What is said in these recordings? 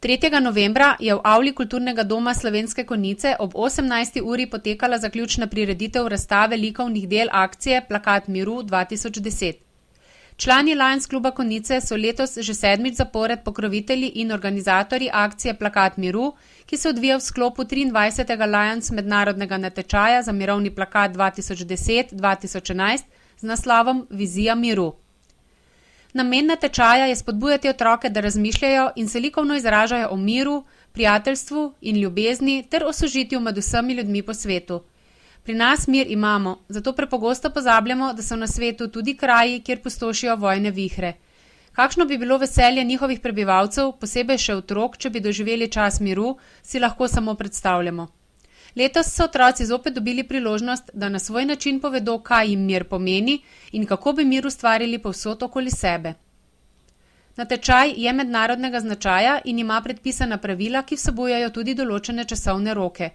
3. novembra je v avli Kulturnega doma Slovenske Konjice ob 18. uri potekala zaključna prireditev razstave likovnih del akcije Plakat miru 2010. Člani Lions kluba Konjice so letos že 7. zapored pokrovitelji in organizatorji akcije Plakat miru, ki se odvija v sklopu 23. Lions mednarodnega natečaja za mirovni plakat 2010-2011 z naslovom Vizija miru. Namen natečaja je spodbujati otroke, da razmišljajo in se likovno izražajo o miru, prijateljstvu in ljubezni ter o sožitju med vsemi ljudmi po svetu. Pri nas mir imamo, zato prepogosto pozabljamo, da so na svetu tudi kraji, kjer pustošijo vojne vihre. Kakšno bi bilo veselje njihovih prebivalcev, posebej še otrok, če bi doživeli čas miru, si lahko samo predstavljamo. Letos so otroci zopet dobili priložnost, da na svoj način povedo, kaj jim mir pomeni in kako bi mir ustvarili povsod okoli sebe. Natečaj je mednarodnega značaja in ima predpisana pravila, ki vsebujejo tudi določene časovne roke.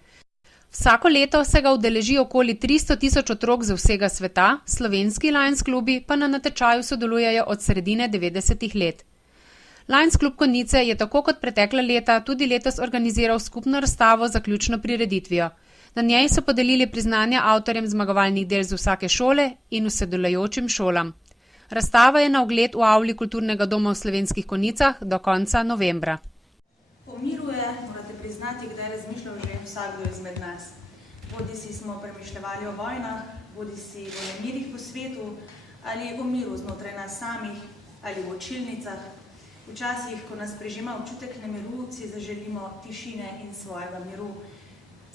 Vsako leto se ga udeleži okoli 300 000 otrok z vsega sveta, slovenski Lions klubi pa na natečaju sodelujejo od sredine 90. let. Lions klub Konjice je tako kot pretekla leta tudi letos organiziral skupno razstavo z zaključno prireditvijo. Na njej so podelili priznanja avtorjem zmagovalnih del z vsake šole in sodelujočim šolam. Razstava je na ogled v avli Kulturnega doma v Slovenskih Konjicah do konca novembra. O miru je, morate priznati, kdaj razmišljal že vsakdo izmed nas. Bodisi smo premišljevali o vojnah, bodisi o nemirih po svetu, ali o miru znotraj nas samih, ali v učilnicah. Včasih, ko nas prežema občutek nemiru, si zaželimo tišine in svojega miru.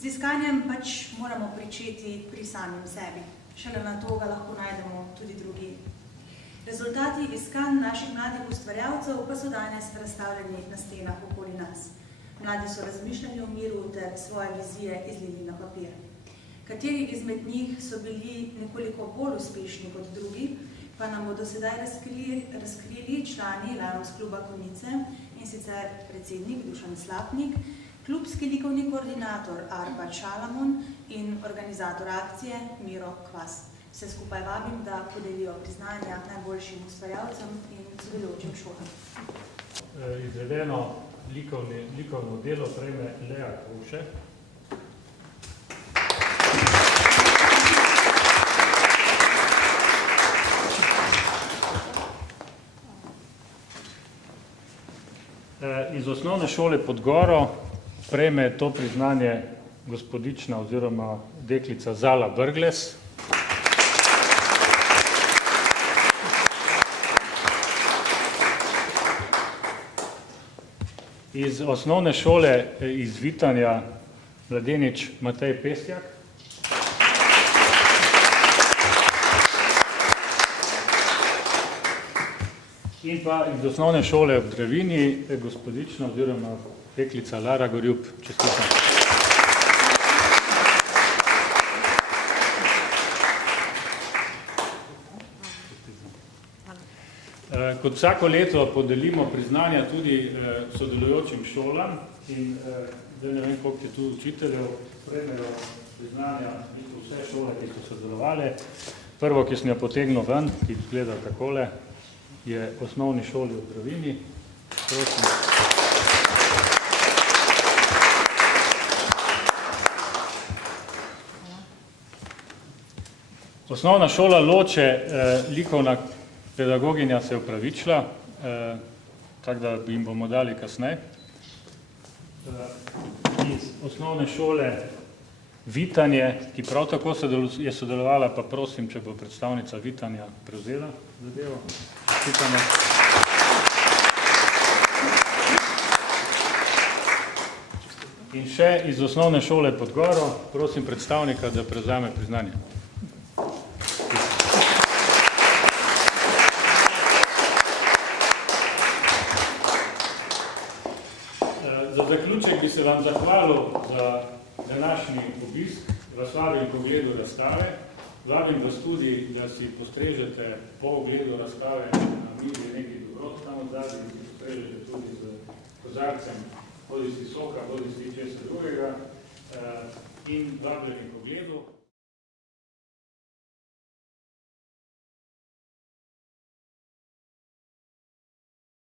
Z iskanjem pač moramo pričeti pri samim sebi. Šele na to ga lahko najdemo tudi drugi. Rezultati iskanj naših mladih ustvarjalcev pa so danes razstavljeni na stenah okoli nas. Mladi so razmišljali o miru ter svoje vizije izlili na papir. Kateri izmed njih so bili nekoliko bolj uspešni kot drugi, pa nam bodo sedaj razkrili člani Lions kluba Konjice, in sicer predsednik Dušan Slapnik, klubski likovni koordinator Arpad Šalamon in organizator akcije Miro Kvas. Vse skupaj vabim, da podelijo priznanja najboljšim ustvarjalcem in sodelujočim šolam. Izvedeno likovno delo prejme Lea Kruše. Iz osnovne šole pod Goro prejme to priznanje gospodična oziroma deklica Zala Brgles. Iz osnovne šole iz Vitanja mladenič Matej Pesjak. In pa iz osnovne šole v Dravini gospodična oziroma deklica Lara Gorjub. Čestitam. Kot vsako leto podelimo priznanja tudi sodelujočim šolam in zdaj ne vem, koliko je tu učiteljev, prejmejo priznanja vse šole, ki so sodelovali. Prvo, ki sem jo potegnil ven, ki izgleda takole, je osnovni šoli v Dravini. Prosim. Osnovna šola Loče, likovna pedagoginja se je opravičila, tako da jim bomo dali kasneje. Iz osnovne šole Vitanje, ki prav tako je sodelovala, pa prosim, če bo predstavnica Vitanja prevzela zadevo. Vitanje. In še iz osnovne šole pod Goro, prosim predstavnika, da prevzame priznanje. Za zaključek bi se vam zahvalil za današnji obisk v razstavi in pogledu razstave. Vabim vas tudi, da si postrežete po ogledu razstave na mizi nekaj dobrot tam odzadnji, da si postrežete tudi z kozarcem, bodi si soka, bodi si česa drugega in vabljeni pogledu.